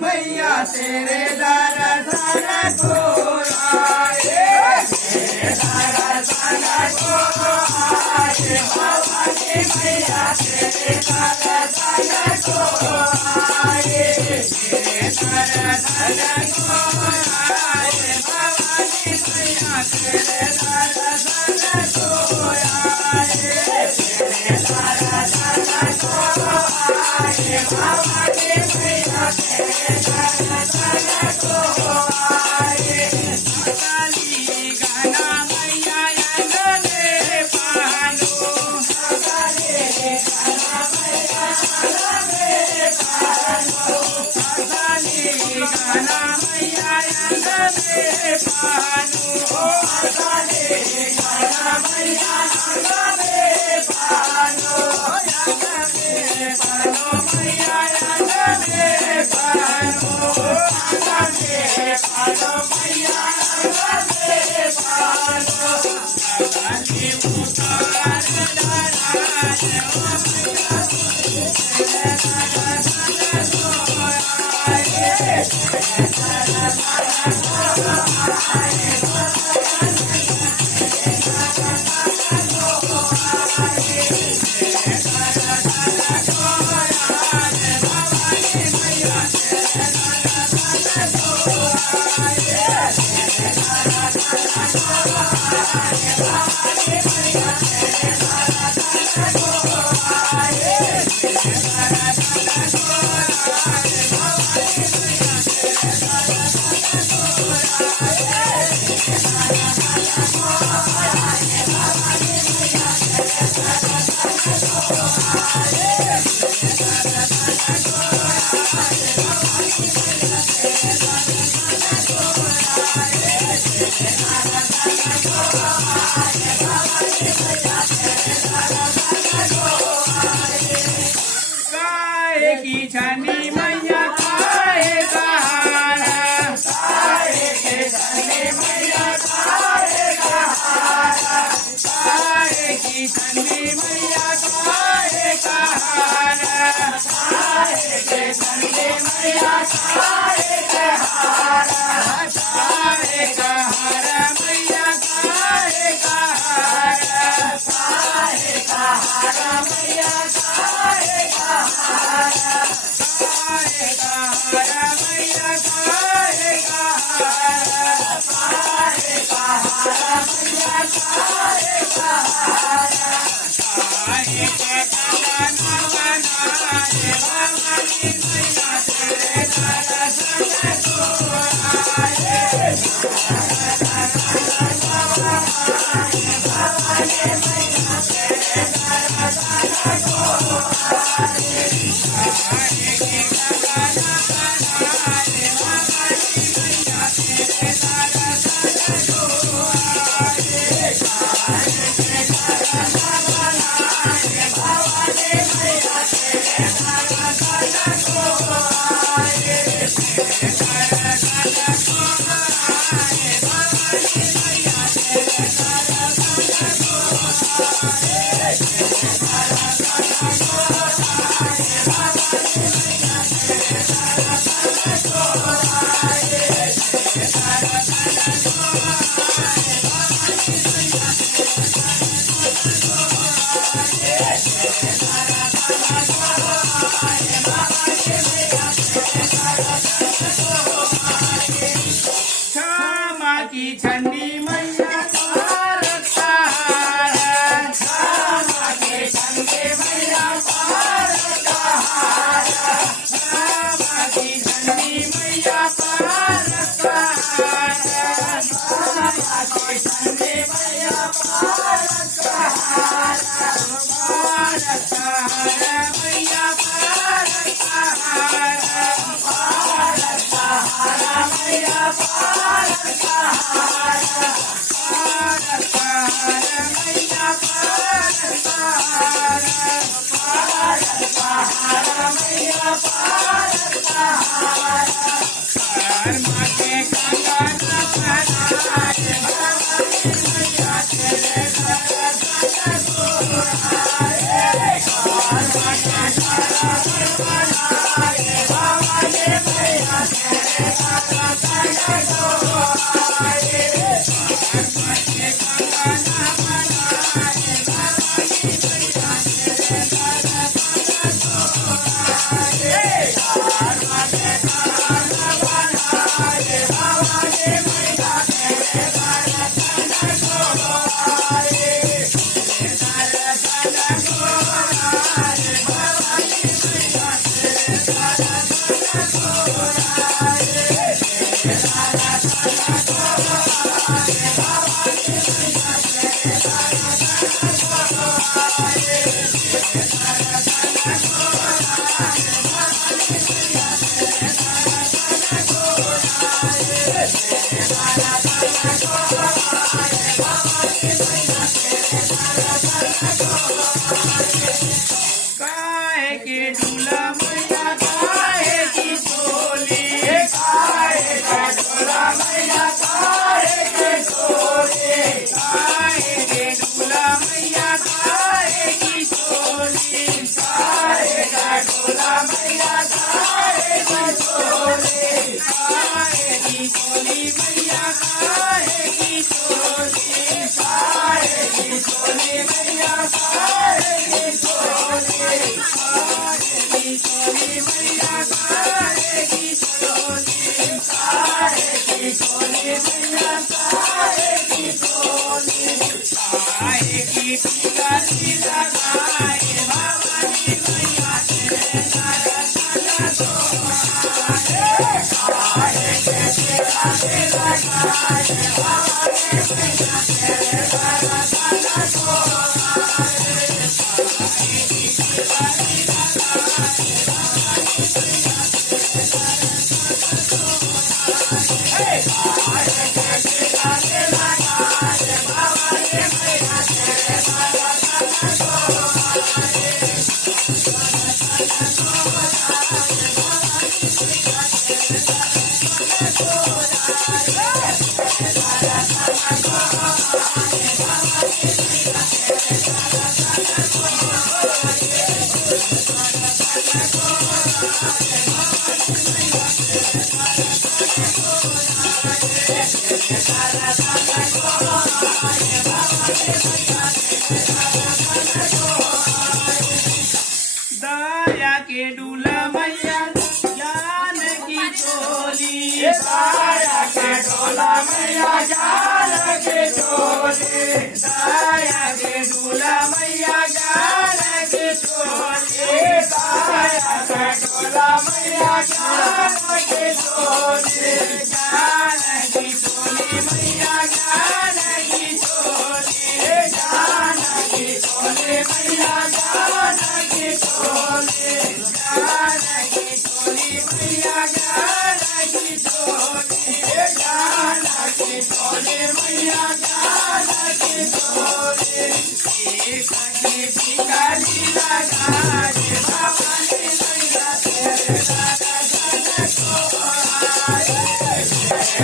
मैया तेरे दर्शन को आए, तेरे दर्शन को आए, भवानी मैया तेरे दर्शन को आए, तेरे दर्शन को आए, भवानी मैया तेरे दर्शन को आए, तेरे दर्शन को आए, भवानी मैया तेरे दर्शन को आए। काली गाना मैया अंगने पालो, काली गाना मैया अंगने पालो, काली गाना मैया अंगने पालो, काली गाना मैया अंगने पालो, अंगने पालो मैया अंगने पालो, अंगने पालो मैया अंगने पालो, काली उतार नाराज ओ मैया तेरे दर्शन को आए, तेरे दर्शन को आए, काहे की छनी मैया काहे कहारा, काहे की छनी मैया काहे कहारा, काहे की छनी मैया काहे कहारा, काहे की छनी मैया काहे कहारा, काहे कहारा मैया काहे कहारा, काहे कहारा मैया काहे कहारा, काहे कहारा मैया काहे कहारा, काहे कहारा मैया काहे कहारा, काहे के गाना बनाए भवानी मैया तेरे दर्शन को आए, भवानी मैया तेरे दर्शन को आए, काहे के गाना बनाए भवानी मैया तेरे दर्शन को आए, काहे के गाना बनाए भवानी मैया तेरे दर्शन को आए, तेरे दर्शन को आए भवानी मैया तेरे दर्शन को आए, तेरे दर्शन को आए भवानी मैया तेरे दर्शन काहे के डूला मैया काहे की चोली काहे का डोला मैया काहे के चोली काहे के डूला मैया काहे की चोली काहे का डोला मैया काहे की चोली काहे की चोली मैया काहे की चोली काहे की चोली मैया काहे की चोली दया के डूला मैया जान की चोली दया के डोला मैया जान के चोली दया के डूला मैया जान के चोली दया के डोला मैया जान के चोली जान की चोली मैया जान की चोली जान की चोली मैया जान की चोली जान की चोली मैया जान की चोली जान की चोली मैया जान की चोली एक की भिखारी लगा रे भवानी मैया तेरे दादा दादा को आए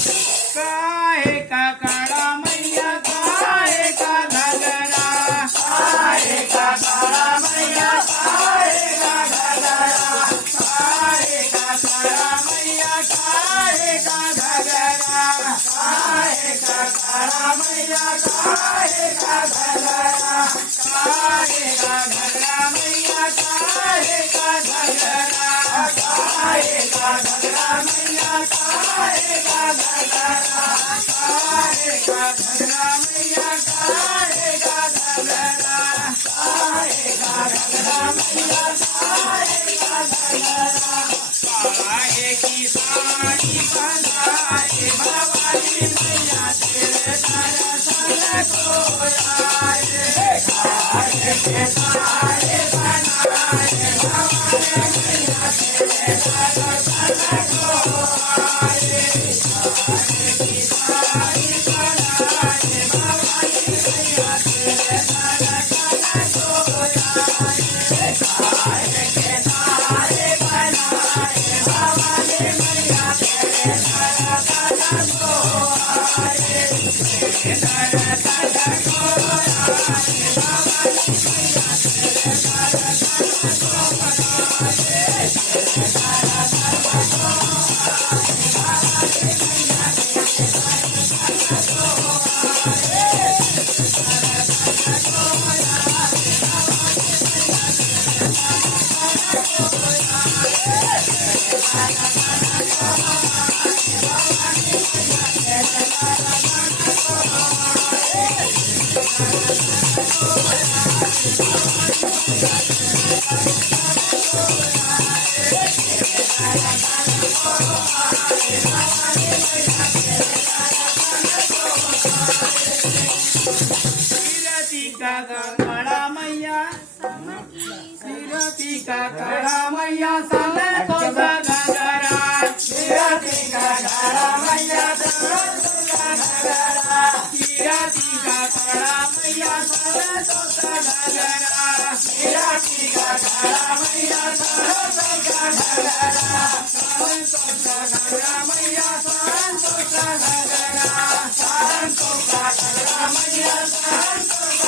काहे का काड़ा मैया काहे का घगरा काहे का काड़ा मैया काहे का घगरा काहे का काड़ा मैया काहे का घगरा काहे का काड़ा मैया काहे का घगरा काहे का घगरा मैया काहे का घगरा काहे का घगरा मैया काहे का घगरा काळा मैया सिरती का काळा मैया साले तो सगरा सिरती का काळा मैया साले तो सगरा सिरती का काळा मैया साले तो सगरा सिरती का काळा मैया साले तो सगरा साले तो सगरा मैया साले तो सगरा साले तो सगरा मैया साले तो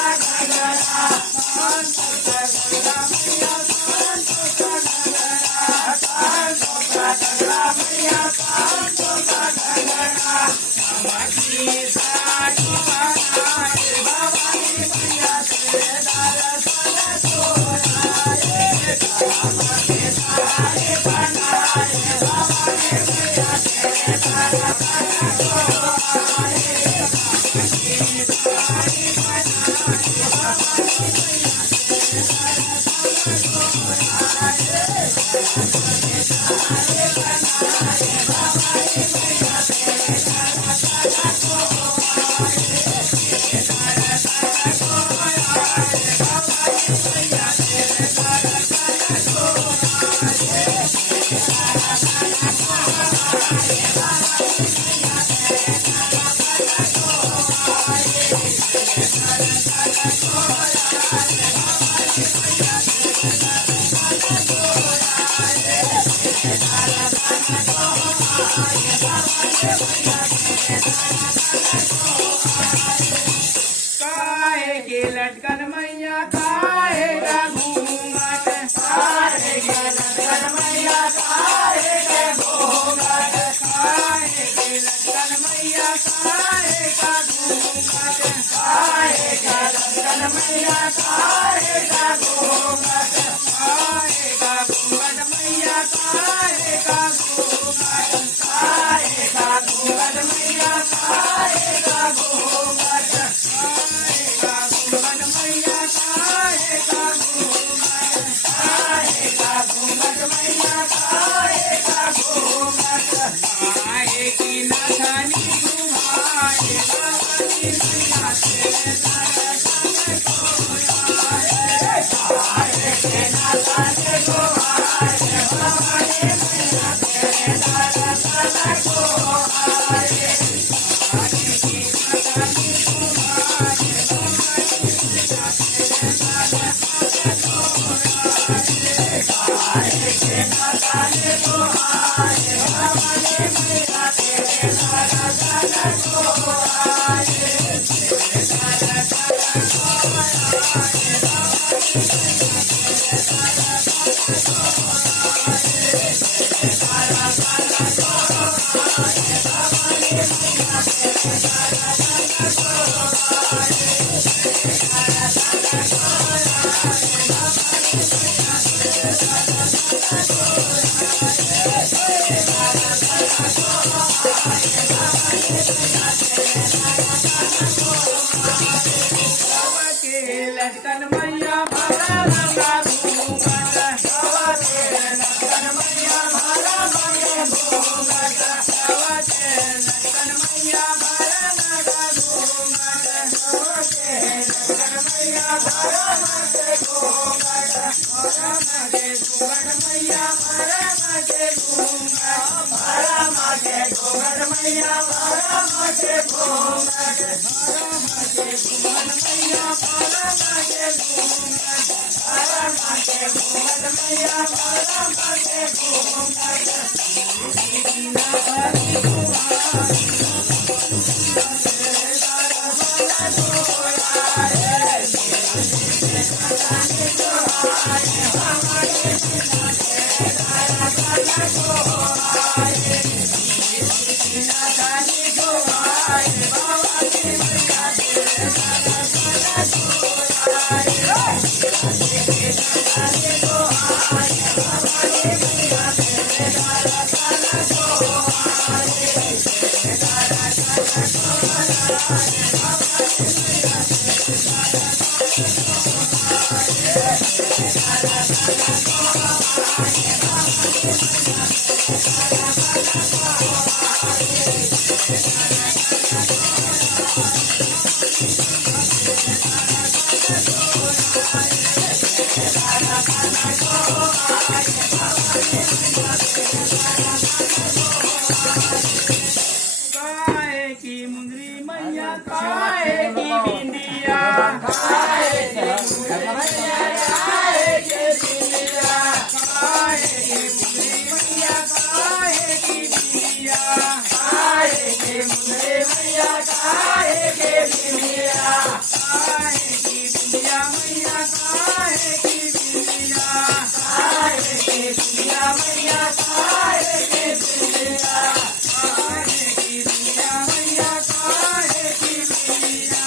काहे के लटकन मैया काहे का घूंघट काहे के लटकन मैया काहे के घूंघट काहे के लटकन मैया काहे का घूंघट काहे के लटकन मैया काहे का घूंघट काहे का घूंघट मैया काहे का घूंघट काहे का घूंघट मैया काहे का घूंघट लटकन मैया भरा रंगा घूंघट हवा के लटकन मैया भरा रंगा घूंघट हवा के मैया भरम का घूंघट होते जगन मैया भरम के घूंघट मैया भरम के घूंघट मैया भरम के घूंघट मैया भरम के घूंघट मैया भरम के घूंघट काहे की मुंदरी मैया काहे की बिंदिया काहे की मुंदरी मैया काहे की बिंदिया काहे की मुंदरी मैया काहे की बिंदिया काहे की मुंदरी मैया काहे की बिंदिया काहे की बिंदिया मैया काहे की बिंदिया काहे की बिंदिया मैया काहे की बिंदिया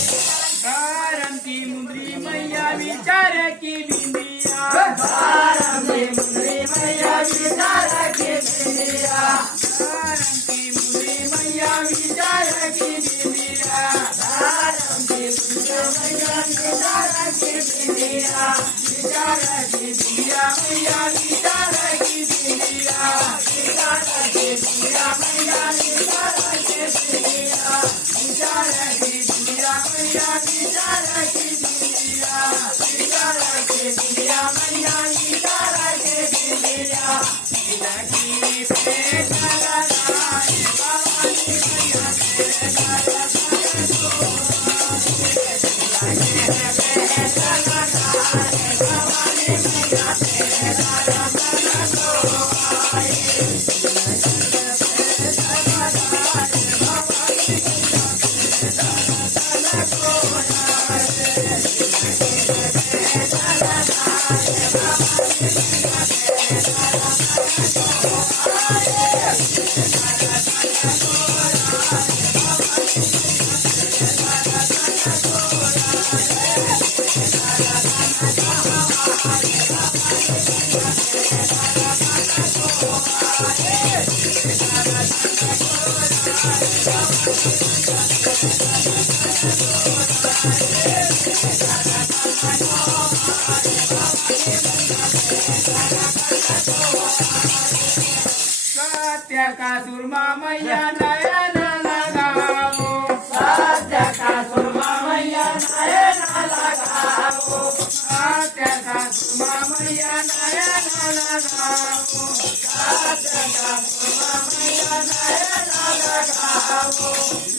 बारम की मुंदरी मैया विचार की बिंदिया बारम की मुंदरी मैया विचार की बिंदिया बारम की मुंदरी मैया विचार की बिंदिया बारम की मुंदरी मैया विचार की बिंदिया विचार की बिंदिया मैया विचार की बिंदिया विचार की बिंदिया मैया विचार की बिंदिया विचार की बिंदिया मैया विचार की बिंदिया विचार की बिंदिया मैया विचार की बिंदिया लगी पेट लगाए भवानी मैया तेरे दर्शन को लगे पेट लगाए भवानी मैया तेरे दर्शन को सत्य का सुरमा मैया नयन लगाओ सत्य का सुरमा मैया नयन लगाओ सत्य का मैया नयन लगाओ कार्तिका सुमा मैया नयन लगाओ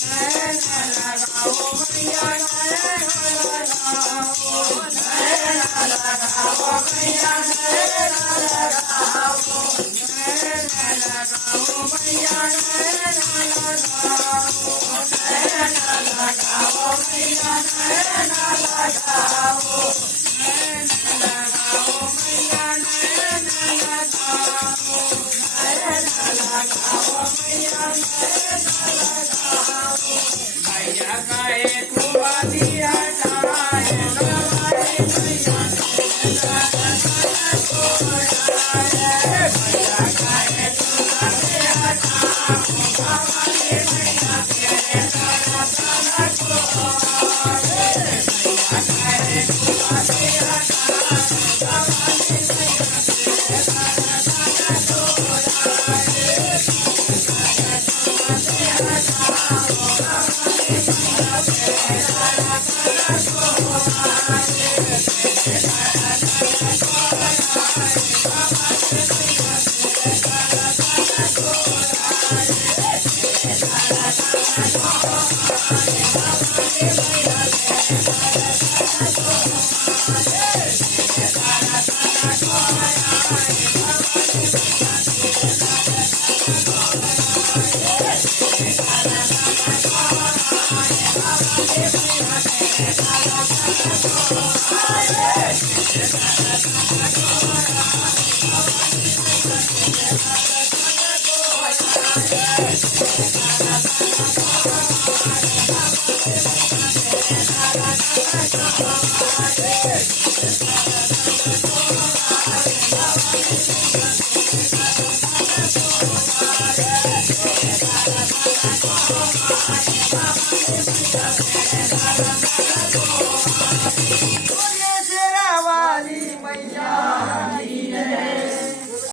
नयन लगाओ मैया नयन लगाओ नयन लगाओ मैया नयन लगाओ नयन लगाओ मैया नयन लगाओ नयन लगाओ मैया नयन लगाओ नयन लगाओ मैया नयन लगाओ नयन लगाओ मैया नयन लगाओ भैया का एक दिया जाए नवाई मैया भैया का एक दिया जाए भवानी मैया तेरे दर्शन को भैया का एक दिया